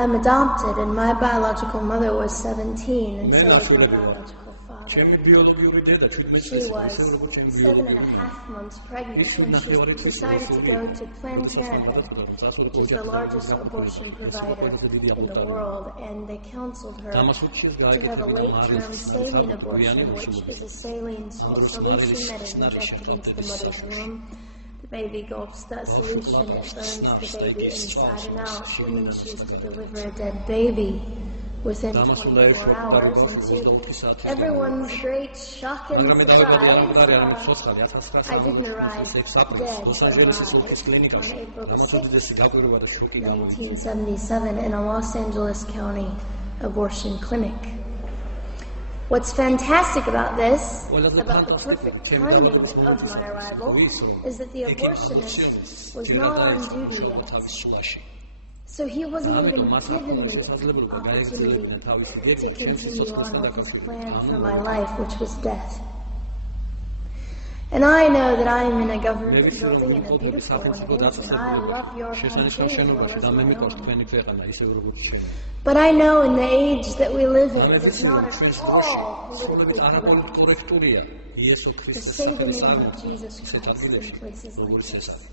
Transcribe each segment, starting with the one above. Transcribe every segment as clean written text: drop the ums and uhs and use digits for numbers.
I'm adopted, and my biological mother was 17, and so was my biological father. She was 7.5 months pregnant when she decided to go to Planned Parenthood, which is the largest abortion provider in the world, and they counseled her to have a late-term saline abortion, which is a saline solution that is injected into the mother's womb. The baby gulps that solution, it burns the baby inside and out, and then she is to deliver a dead baby within 24 hours. And to everyone's great shock and surprise, I didn't arrive dead on April 6, 1977, in a Los Angeles County abortion clinic. What's fantastic about this, about the perfect timing of my arrival, is that the abortionist was not on duty yet. So he wasn't even given the opportunity to continue on with his plan for my life, which was death. And I know that I am in a government building, in a beautiful one it is, and I love your country. But I know in the age that we live in, it is not at all politically correct to say the name of Jesus Christ in places like this.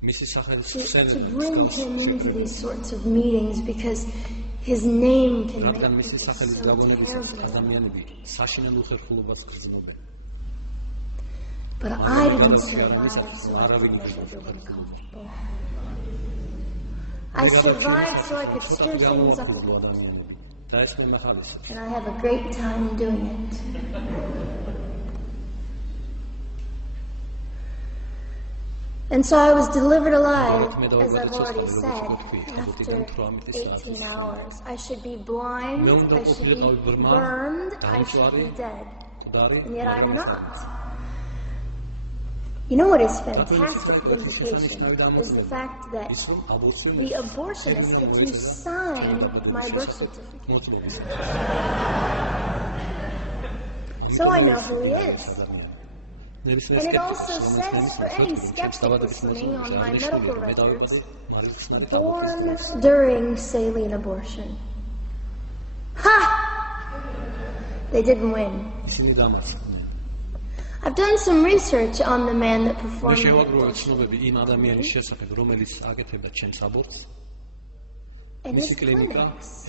To bring him into these sorts of meetings because his name can make me so terrible. But I didn't survive, so I could never feel uncomfortable. I survived so I could stir things up a little. And I have a great time doing it. And so I was delivered alive, as I've already said, after 18 hours. I should be blind, I should be burned, I should be dead. And yet I'm not. You know what is fantastic vindication is the fact that the abortionist had to sign my birth certificate. So I know who he is. And it also says for any skeptic listening on my medical records, born during saline abortion. Ha! They didn't win. I've done some research on the man that performed the abortion. And his clinics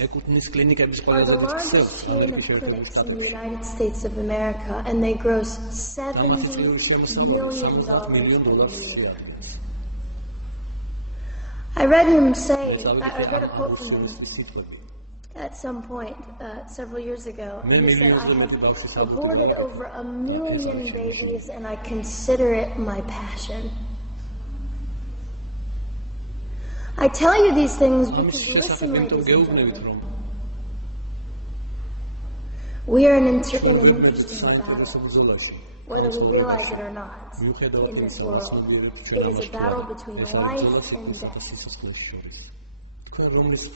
are the largest chain of clinics in the United States of America, and they gross $70 million a year. I read a quote from him at some point several years ago. He said, I have aborted over 1 million babies, and I consider it my passion. I tell you these things because, listen, ladies and gentlemen, we are in an interesting battle, whether we realize it or not, in this world. It is a battle between life and death.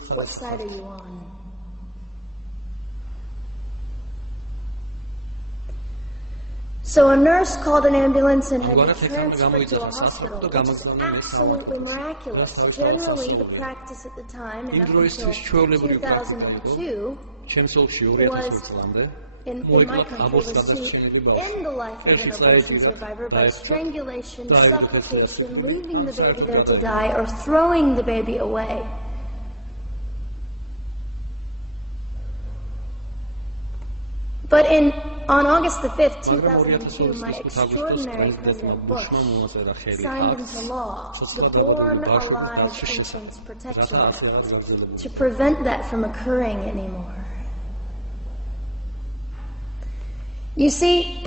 What side are you on? So a nurse called an ambulance and had me transferred to a hospital, which is absolutely miraculous. Generally, the practice at the time, and up until 2002, in my country, was to end the life of an abortion survivor by strangulation, suffocation, leaving the baby there to die, or throwing the baby away. But on August the 5th, 2002, my extraordinary President Bush signed into law the Born Alive Infants Protection Act to prevent that from occurring anymore. You see,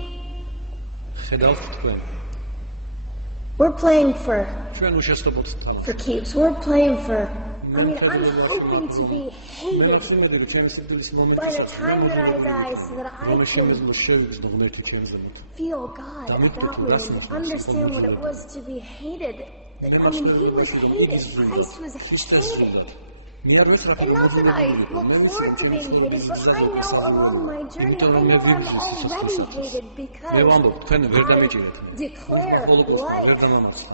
we're playing for keeps. We're playing for... I'm hoping to be hated by the time that I die so that I can feel God about me and understand what it was to be hated. He was hated. Christ was hated. And not that I look forward to being hated, but I know along my journey, I know I'm already hated because I declare life.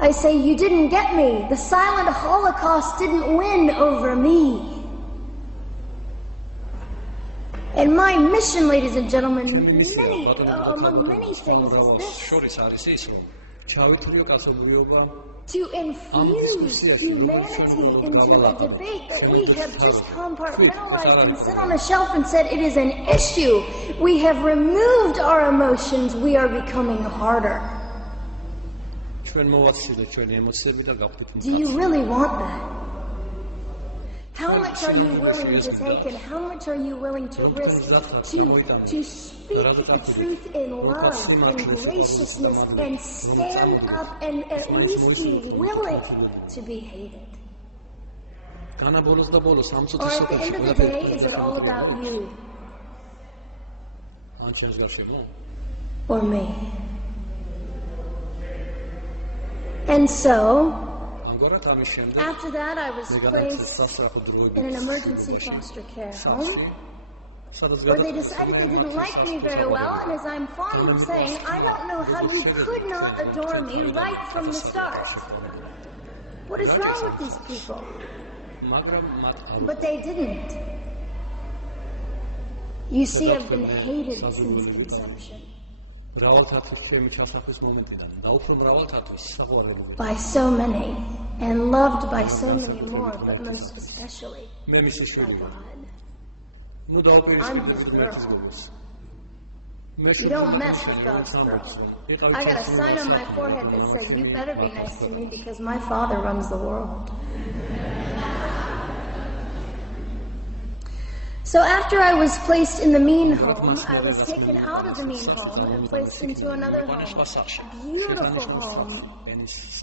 I say, you didn't get me. The silent Holocaust didn't win over me. And my mission, ladies and gentlemen, among many things, is this: to infuse humanity into a debate that we have just compartmentalized and set on a shelf and said it is an issue. We have removed our emotions. We are becoming harder. Do you really want that? How much are you willing to take and how much are you willing to risk to speak the truth in love and graciousness and stand up and at least be willing to be hated? Or at the end of the day, is it all about you? Or me? And so, after that, I was placed in an emergency foster care home where they decided they didn't like me very well, and as I'm fond of saying, I don't know how you could not adore me right from the start. What is wrong with these people? But they didn't. You see, I've been hated since conception. By so many, and loved by so many more, but most especially by God. I'm His girl. You don't mess with God's girl. I got a sign on my forehead that says, you better be nice to me because my Father runs the world. So after I was placed in the mean home, I was taken out of the mean home and placed into another home, a beautiful home,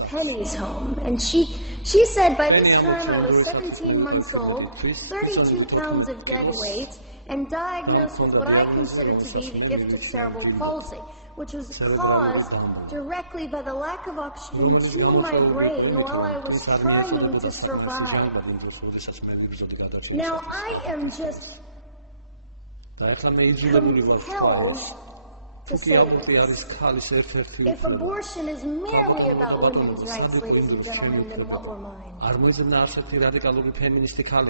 Penny's home. And she said by this time I was 17 months old, 32 pounds of dead weight, and diagnosed with what I considered to be the gift of cerebral palsy, which was caused directly by the lack of oxygen to my brain while I was trying to survive. Now, I am just compelled to say this. If abortion is merely about women's rights, ladies and gentlemen, then what were mine?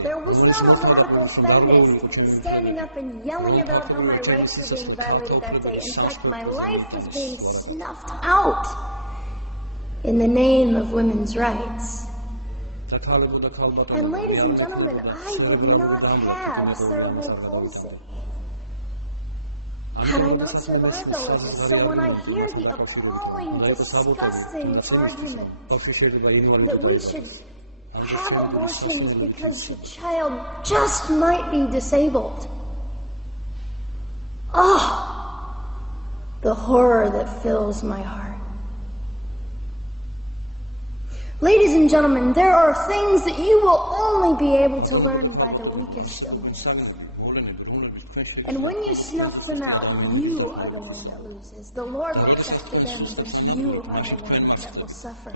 There was not a radical feminist standing up and yelling about how my rights were being violated that day. In fact, my life was being snuffed out in the name of women's rights. And ladies and gentlemen, I would not have cerebral palsy had I not survived all of this. So when I hear the appalling, disgusting argument that we should have abortions because the child just might be disabled, the horror that fills my heart. Ladies and gentlemen, there are things that you will only be able to learn by the weakest emotions. And when you snuff them out, you are the one that loses. The Lord looks after them, but you are the one that will suffer.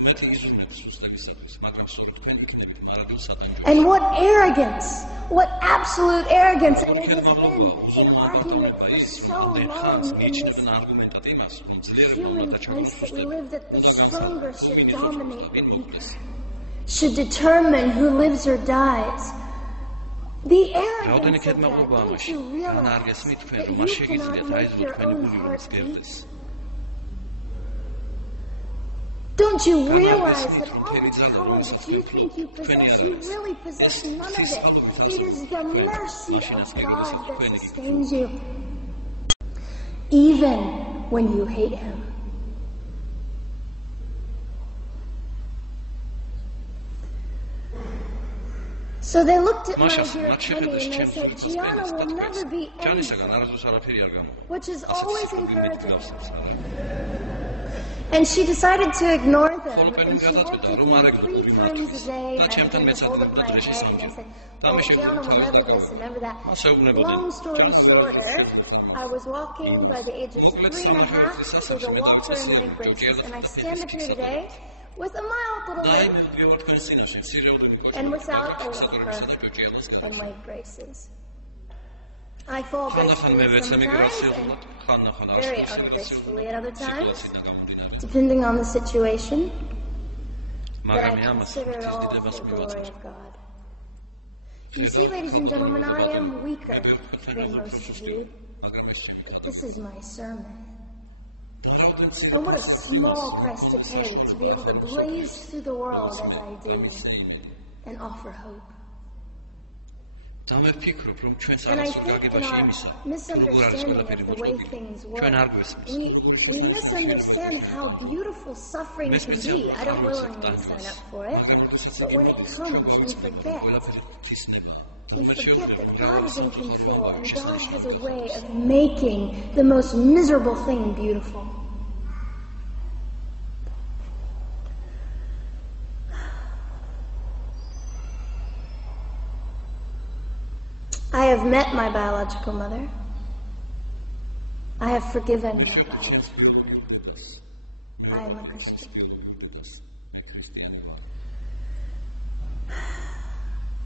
And what arrogance, what absolute arrogance, and it has been an argument for so long in this human place that we live, that the stronger should dominate the weaker, should determine who lives or dies. The arrogance of that, don't you realize that you cannot make your own heart beat? Don't you realize that all the power that you think you possess, you really possess none of it? It is the mercy of God that sustains you, even when you hate Him. So they looked at my dear Penny and they said, Gianna will never be anything, which is always encouraging. And she decided to ignore them, and she worked with me 3 times a day, and I had to hold up my head, and I said, oh, Gianna will never this and never that. Long story shorter, I was walking by the ages 3.5 with a walker and leg braces, and I stand up here today with a mild little limp and without a walker and leg braces. I fall gracefully sometimes and very ungracefully at other times, depending on the situation. that I consider it all for the glory of God. You see, ladies and gentlemen, I am weaker than most of you, but this is my sermon. And what a small price to pay to be able to blaze through the world as I do and offer hope. And I think in our misunderstanding of the way things work, we misunderstand how beautiful suffering can be. I don't willingly sign up for it, but when it comes, we forget. We forget that God is in control and God has a way of making the most miserable thing beautiful. I have met my biological mother. I have forgiven my biological mother. I am a Christian.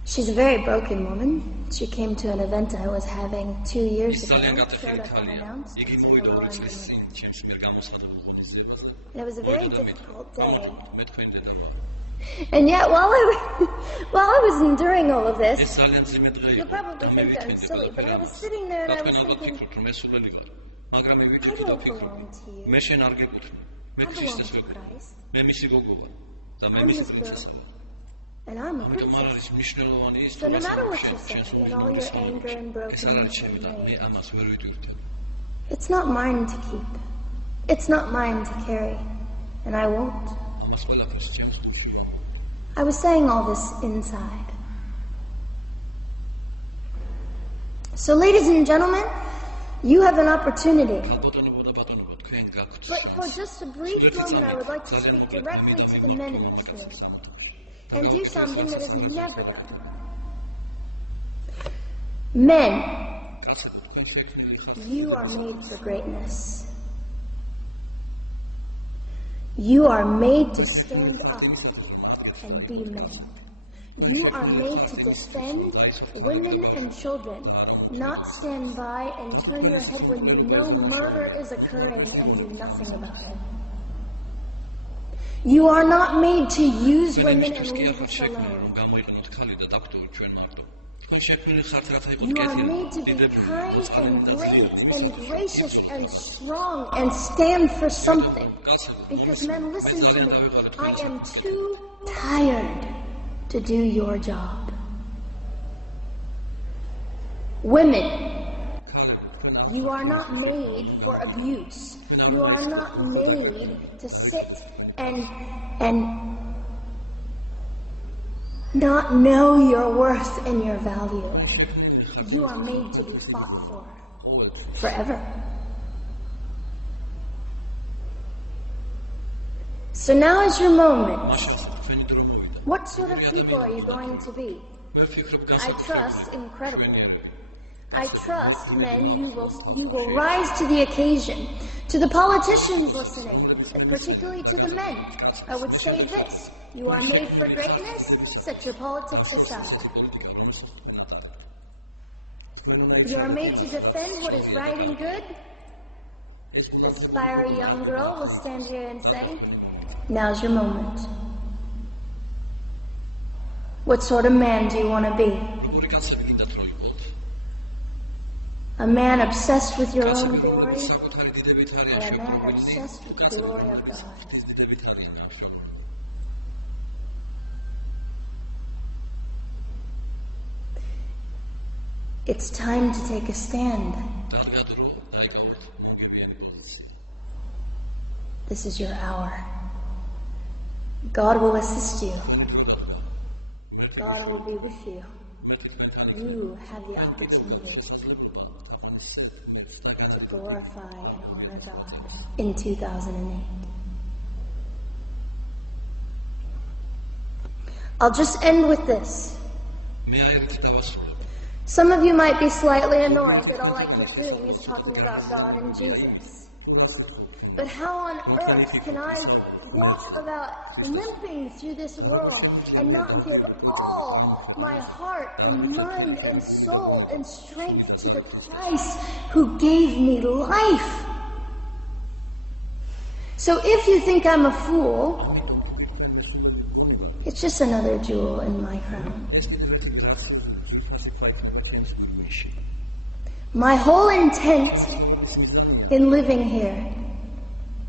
She's a very broken woman. She came to an event I was having 2 years ago, showed up unannounced, and said hello, I'm and it was a very difficult day. And yet, while I was enduring all of this, you'll probably think that I'm silly, but I was sitting there and I was thinking, I don't belong to you. I belong to Christ. I'm his girl. And I'm a princess. So no matter what you say, and all your anger and brokenness and rage, it's not mine to keep. It's not mine to carry. And I won't. I was saying all this inside. So ladies and gentlemen, you have an opportunity. But for just a brief moment, I would like to speak directly to the men in this room and do something that is never done. Men, you are made for greatness. You are made to stand up and be men. You are made to defend women and children, not stand by and turn your head when you know murder is occurring and do nothing about it. You are not made to use women and leave us alone. You are made to be kind and great and gracious and strong and stand for something. Because men, listen to me. I am too tired to do your job. Women, you are not made for abuse. You are not made to sit and not know your worth and your value. You are made to be fought for forever. So now is your moment. What sort of people are you going to be? I trust incredible. I trust men you will rise to the occasion. To the politicians listening, particularly to the men, I would say this: you are made for greatness. Set your politics aside. You are made to defend what is right and good. This fiery young girl will stand here and say, now's your moment. What sort of man do you want to be? A man obsessed with your own glory, or a man obsessed with the glory of God? It's time to take a stand. This is your hour. God will assist you. God will be with you. You have the opportunity to glorify and honor God in 2008. I'll just end with this. Some of you might be slightly annoyed that all I keep doing is talking about God and Jesus. But how on earth can I walk about limping through this world and not give all my heart and mind and soul and strength to the Christ who gave me life? So if you think I'm a fool, It's just another jewel in my crown. My whole intent in living here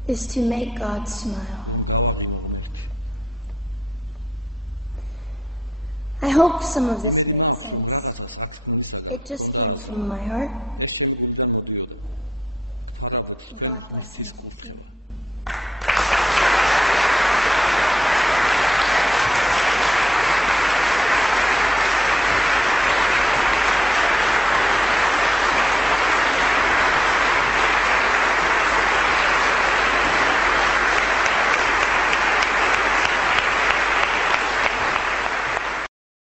is to make God smile. I hope some of this made sense. It just came from my heart. God bless you.